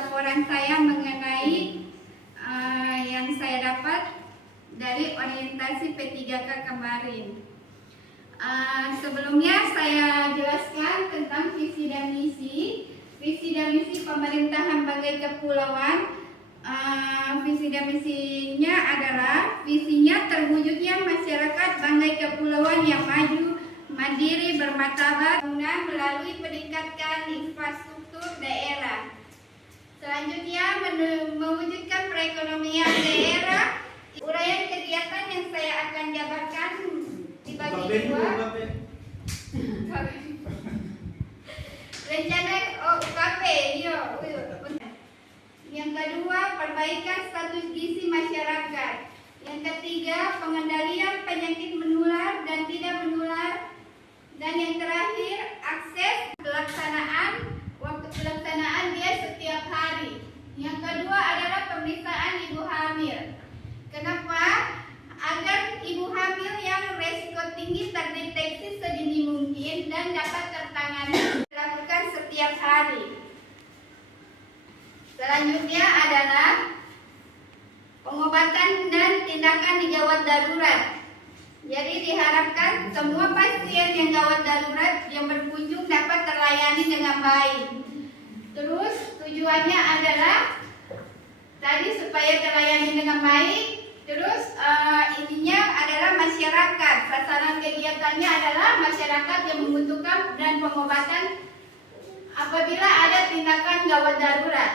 laporan saya mengenai yang saya dapat dari orientasi P3K kemarin. Sebelumnya saya jelaskan tentang visi dan misi. Visi dan misi pemerintahan Banggai Kepulauan. Visi dan misinya adalah visinya terwujudnya masyarakat Banggai Kepulauan yang maju, mandiri, bermartabat melalui peningkatan infrastruktur daerah. Selanjutnya mewujudkan perekonomian daerah. Uraian kegiatan yang saya akan jabarkan dibagi dua. Rencana UKP, yang kedua, perbaikan status gizi masyarakat. Yang ketiga, pengendalian penyakit menular dan tidak menular. Dan yang terakhir, akses pelaksanaan. Waktu pelaksanaan dia setiap hari. Yang kedua adalah pemeriksaan ibu hamil. Kenapa? Agar ibu hamil yang resiko tinggi terdeteksi sedini mungkin dan dapat tertangani. Dilakukan setiap hari. Selanjutnya adalah pengobatan dan tindakan di gawat darurat. Jadi diharapkan semua pasien yang gawat darurat yang berkunjung dapat terlayani dengan baik. Terus tujuannya adalah tadi supaya terlayani dengan baik. Terus intinya adalah masyarakat. Sasaran kegiatannya adalah masyarakat yang membutuhkan dan pengobatan apabila ada tindakan gawat darurat.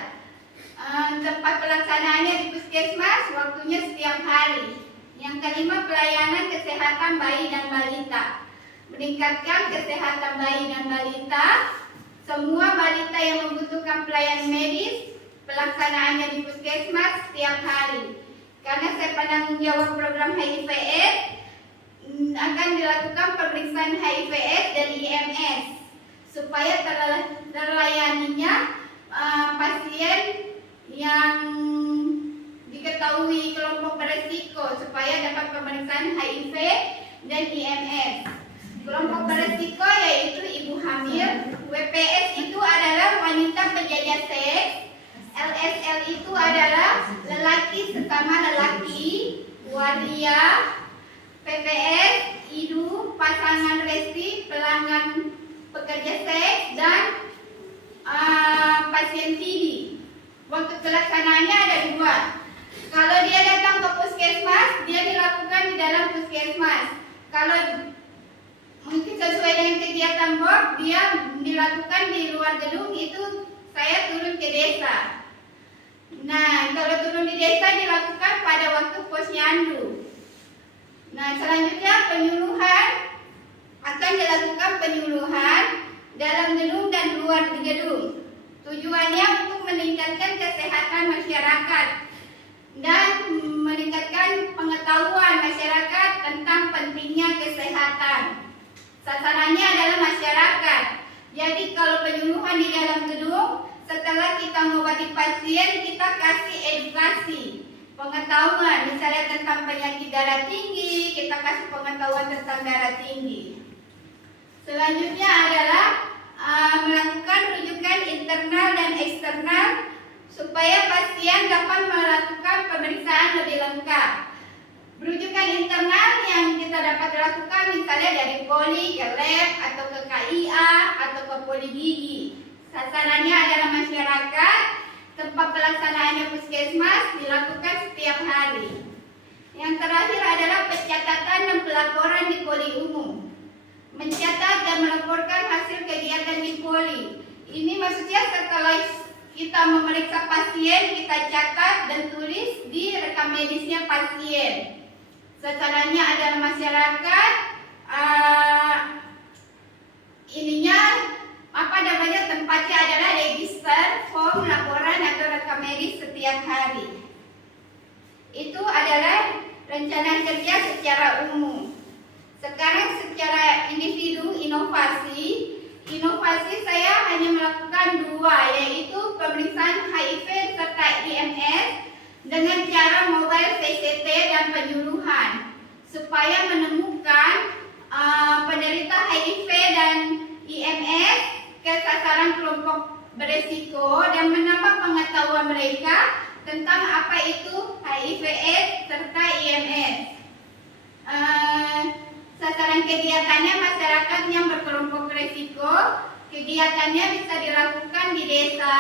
Tempat pelaksanaannya di puskesmas, waktunya setiap hari. Yang kelima, pelayanan kesehatan bayi dan balita. Meningkatkan kesehatan bayi dan balita. Semua balita yang membutuhkan pelayanan medis, pelaksanaannya di puskesmas setiap hari. Karena saya penanggung jawab program HIV/AIDS, akan dilakukan pemeriksaan HIV/AIDS dan IMS supaya terlayaninya pasien yang diketahui kelompok beresiko supaya dapat pemeriksaan HIV dan IMS. Kelompok beresiko yaitu ibu hamil, WPS itu adalah wanita penjajah seks, LSL itu adalah lelaki sesama lelaki, waria, PPS, IDU, pasangan resi, pelanggan pekerja seks, dan pasien TB. Waktu pelaksanaannya ada dua. Kalau dia datang ke puskesmas, dia dilakukan di dalam puskesmas. Kalau mungkin sesuai dengan kegiatan board, dia dilakukan di luar gedung, itu saya turun ke desa. Nah, kalau turun di desa dilakukan pada waktu posyandu. Nah, selanjutnya penyuluhan akan dilakukan penyuluhan dalam gedung dan luar di gedung. Tujuannya untuk meningkatkan kesehatan masyarakat dan meningkatkan pengetahuan masyarakat tentang pentingnya kesehatan. Sasarannya adalah masyarakat. Jadi kalau penyuluhan di dalam gedung, setelah kita mengobati pasien, kita kasih edukasi, pengetahuan, misalnya tentang penyakit darah tinggi, kita kasih pengetahuan tentang darah tinggi. Selanjutnya adalah melakukan rujukan internal dan eksternal supaya pasien dapat melakukan pemeriksaan lebih lengkap. Rujukan internal yang kita dapat lakukan misalnya dari poli ke lab atau ke KIA atau ke poli gigi. Sasarannya adalah masyarakat, tempat pelaksanaannya puskesmas, dilakukan setiap hari. Yang terakhir adalah pencatatan dan pelaporan di poli umum. Mencatat dan melaporkan hasil kegiatan di poli. Ini maksudnya setelah kita memeriksa pasien, kita catat dan tulis di rekam medisnya pasien. Sasarannya adalah masyarakat. Tempatnya adalah register, form, laporan atau rekam medis setiap hari. Itu adalah rencana kerja secara umum. Sekarang secara individu, inovasi saya hanya melakukan dua, yaitu pemeriksaan HIV serta IMS dengan cara mobile VCT dan penyuluhan supaya menemukan penderita HIV dan IMS ke sasaran kelompok beresiko dan menambah pengetahuan mereka tentang apa itu HIV/AIDS serta IMS. Sasaran kegiatannya masyarakat yang berkelompok risiko. Kegiatannya bisa dilakukan di desa.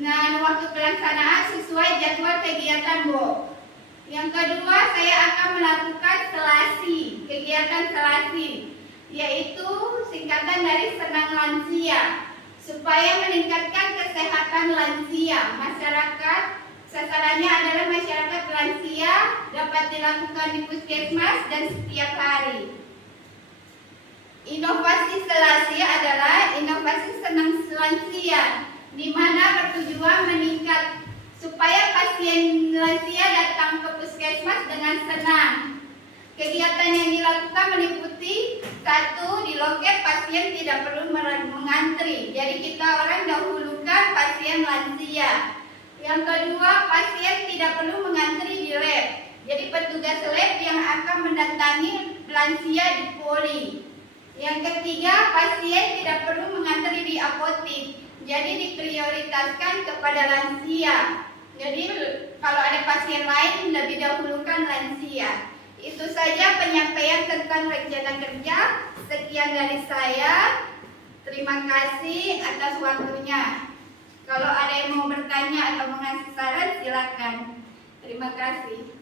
Nah, waktu pelaksanaan sesuai jadwal kegiatan BO. Yang kedua, saya akan melakukan selasi, kegiatan selasi, yaitu singkatan dari senang lansia, supaya meningkatkan kesehatan lansia. Masyarakat, sasarannya adalah masyarakat lansia, dapat dilakukan di puskesmas dan setiap hari. Inovasi selasi adalah inovasi senang lansia, di mana bertujuan meningkat supaya pasien lansia datang ke puskesmas dengan senang. Kegiatan yang dilakukan meliputi: 1. Di loket pasien tidak perlu mengantri, jadi kita orang dahulukan pasien lansia. Yang kedua, pasien tidak perlu mengantri di lab, jadi petugas lab yang akan mendatangi lansia di poli. Yang ketiga, pasien tidak perlu mengantri di apotik, jadi diprioritaskan kepada lansia. Jadi kalau ada pasien lain lebih dahulukan lansia. Itu saja penyampaian tentang rencana kerja. Sekian dari saya. Terima kasih atas waktunya. Kalau ada yang mau bertanya atau mengasih saran, silakan. Terima kasih.